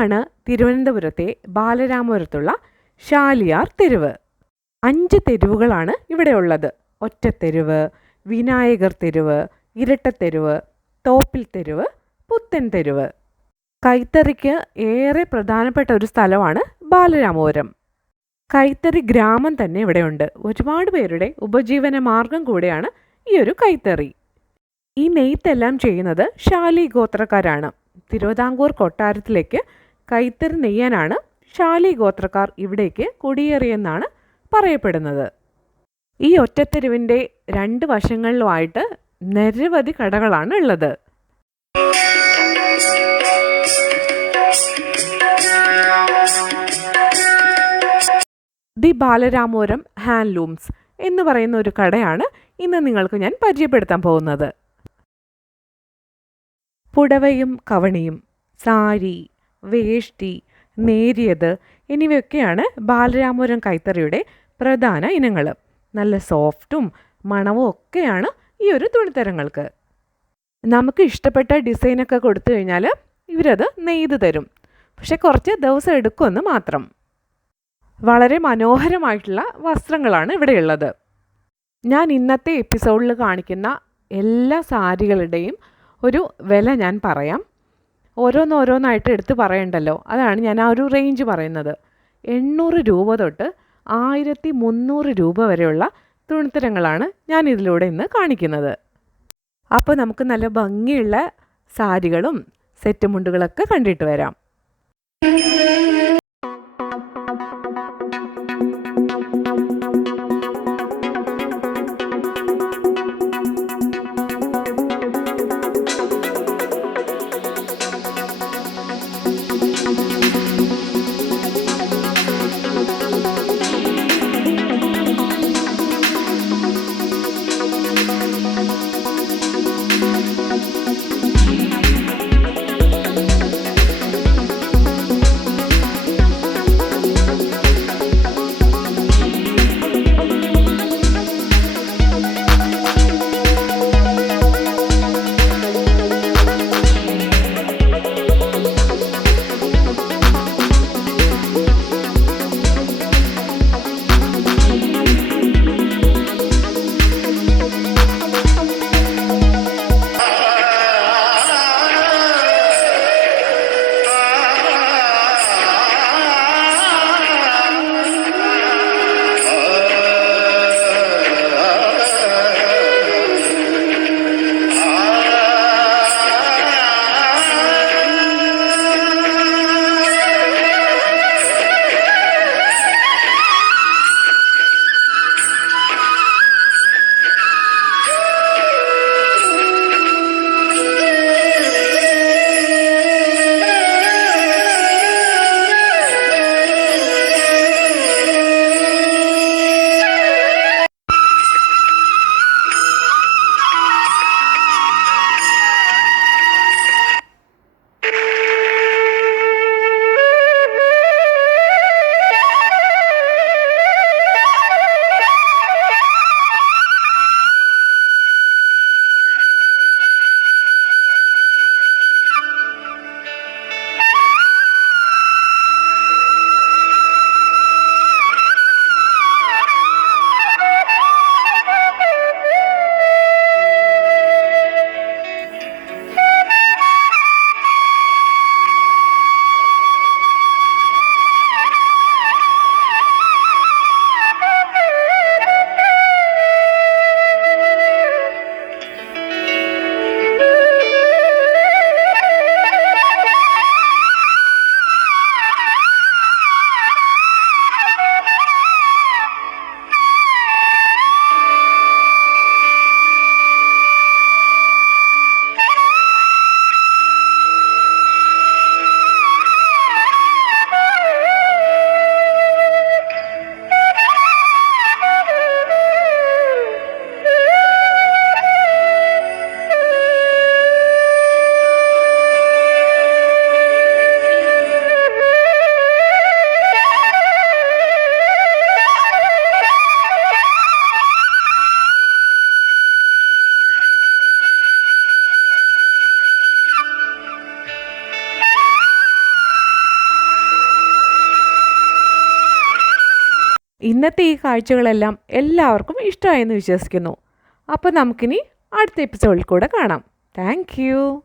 ഇതാണ് തിരുവനന്തപുരത്തെ ബാലരാമപുരത്തുള്ള ഷാലിയാർ തെരുവ്. 5 തെരുവുകളാണ് ഇവിടെ ഉള്ളത്. ഒറ്റത്തെരുവ്, വിനായകർ തെരുവ്, ഇരട്ടത്തെരുവ്, തോപ്പിൽ തെരുവ്, പുത്തൻ തെരുവ്. കൈത്തറിക്ക് ഏറെ പ്രധാനപ്പെട്ട ഒരു സ്ഥലമാണ് ബാലരാമപുരം. കൈത്തറി ഗ്രാമം തന്നെ ഇവിടെയുണ്ട്. ഒരുപാട് പേരുടെ ഉപജീവന മാർഗം കൂടെയാണ് ഈ ഒരു കൈത്തറി. ഈ നെയ്ത്തെല്ലാം ചെയ്യുന്നത് ഷാലി ഗോത്രക്കാരാണ്. തിരുവിതാംകൂർ കൊട്ടാരത്തിലേക്ക് കൈത്തറി നെയ്യാനാണ് ഷാലി ഗോത്രക്കാർ ഇവിടേക്ക് കുടിയേറിയെന്നാണ് പറയപ്പെടുന്നത്. ഈ ഒറ്റത്തെരുവിൻ്റെ 2 വശങ്ങളിലുമായിട്ട് നിരവധി കടകളാണ് ഉള്ളത്. ദി ബാലരാമപുരം ഹാൻഡ്ലൂംസ് എന്ന് പറയുന്ന ഒരു കടയാണ് ഇന്ന് നിങ്ങൾക്ക് ഞാൻ പരിചയപ്പെടുത്താൻ പോകുന്നത്. പുടവയും കവണിയും, സാരി, വേഷ്ടി, നേരിയത് എന്നിവയൊക്കെയാണ് ബാലരാമപുരം കൈത്തറിയുടെ പ്രധാന ഇനങ്ങൾ. നല്ല സോഫ്റ്റും മണവും ഒക്കെയാണ് ഈ ഒരു തുണിത്തരങ്ങൾക്ക്. നമുക്ക് ഇഷ്ടപ്പെട്ട ഡിസൈനൊക്കെ കൊടുത്തു കഴിഞ്ഞാൽ ഇവരത് നെയ്ത് തരും. പക്ഷെ കുറച്ച് ദിവസം എടുക്കുമെന്ന് മാത്രം. വളരെ മനോഹരമായിട്ടുള്ള വസ്ത്രങ്ങളാണ് ഇവിടെയുള്ളത്. ഞാൻ ഇന്നത്തെ എപ്പിസോഡിൽ കാണിക്കുന്ന എല്ലാ സാരികളുടെയും ഒരു വില ഞാൻ പറയാം. ഓരോന്നോരോന്നായിട്ട് എടുത്ത് പറയണ്ടല്ലോ, അതാണ് ഞാൻ ആ ഒരു റേഞ്ച് പറയുന്നത്. 800 രൂപ തൊട്ട് 1300 രൂപ വരെയുള്ള തുണിത്തരങ്ങളാണ് ഞാൻ ഇതിലൂടെ ഇന്ന് കാണിക്കുന്നത്. അപ്പോൾ നമുക്ക് നല്ല ഭംഗിയുള്ള സാരികളും സെറ്റ് മുണ്ടുകളൊക്കെ കണ്ടിട്ട് വരാം. ഇന്നത്തെ ഈ കാഴ്ചകളെല്ലാം എല്ലാവർക്കും ഇഷ്ടമായെന്ന് വിശ്വസിക്കുന്നു. അപ്പോൾ നമുക്കിനി അടുത്ത എപ്പിസോഡിൽ കൂടെ കാണാം. Thank you.